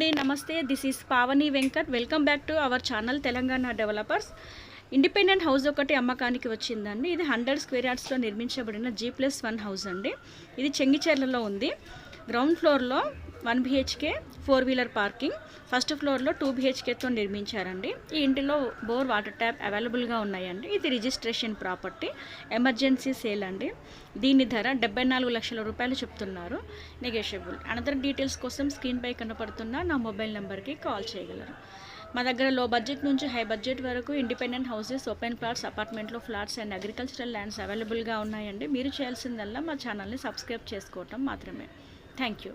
అండి, నమస్తే. This is Pavani Venkat. Welcome back to our channel Telangana developers. Independent house ఒకటి అమ్మకానికి వచ్చిందండి. ఇది 100 స్క్వేర్ యార్డ్స్లో నిర్మించబడిన G+1 హౌస్ అండి. ఇది చెంగిచెర్లలో ఉంది. గ్రౌండ్ ఫ్లోర్లో 1 BHK 4 వీలర్ పార్కింగ్, ఫస్ట్ ఫ్లోర్లో 2 BHKతో నిర్మించారండి. ఈ ఇంటిలో బోర్, వాటర్ ట్యాప్ అవైలబుల్గా ఉన్నాయండి. ఇది రిజిస్ట్రేషన్ ప్రాపర్టీ, ఎమర్జెన్సీ సేల్ అండి. దీని ధర 74 లక్షల రూపాయలు చెప్తున్నారు, నెగోషియబుల్. అనదర్ డీటెయిల్స్ కోసం స్క్రీన్పై కనపడుతున్న నా మొబైల్ నెంబర్కి కాల్ చేయగలరు. మా దగ్గర లో బడ్జెట్ నుంచి హై బడ్జెట్ వరకు ఇండిపెండెంట్ హౌసెస్, ఓపెన్ ప్లాట్స్, అపార్ట్మెంట్లో ఫ్లాట్స్ అండ్ అగ్రికల్చరల్ ల్యాండ్స్ అవైలబుల్గా ఉన్నాయండి. మీరు చేయాల్సిందల్లా మా ఛానల్ని సబ్స్క్రైబ్ చేసుకోవటం మాత్రమే. Thank you.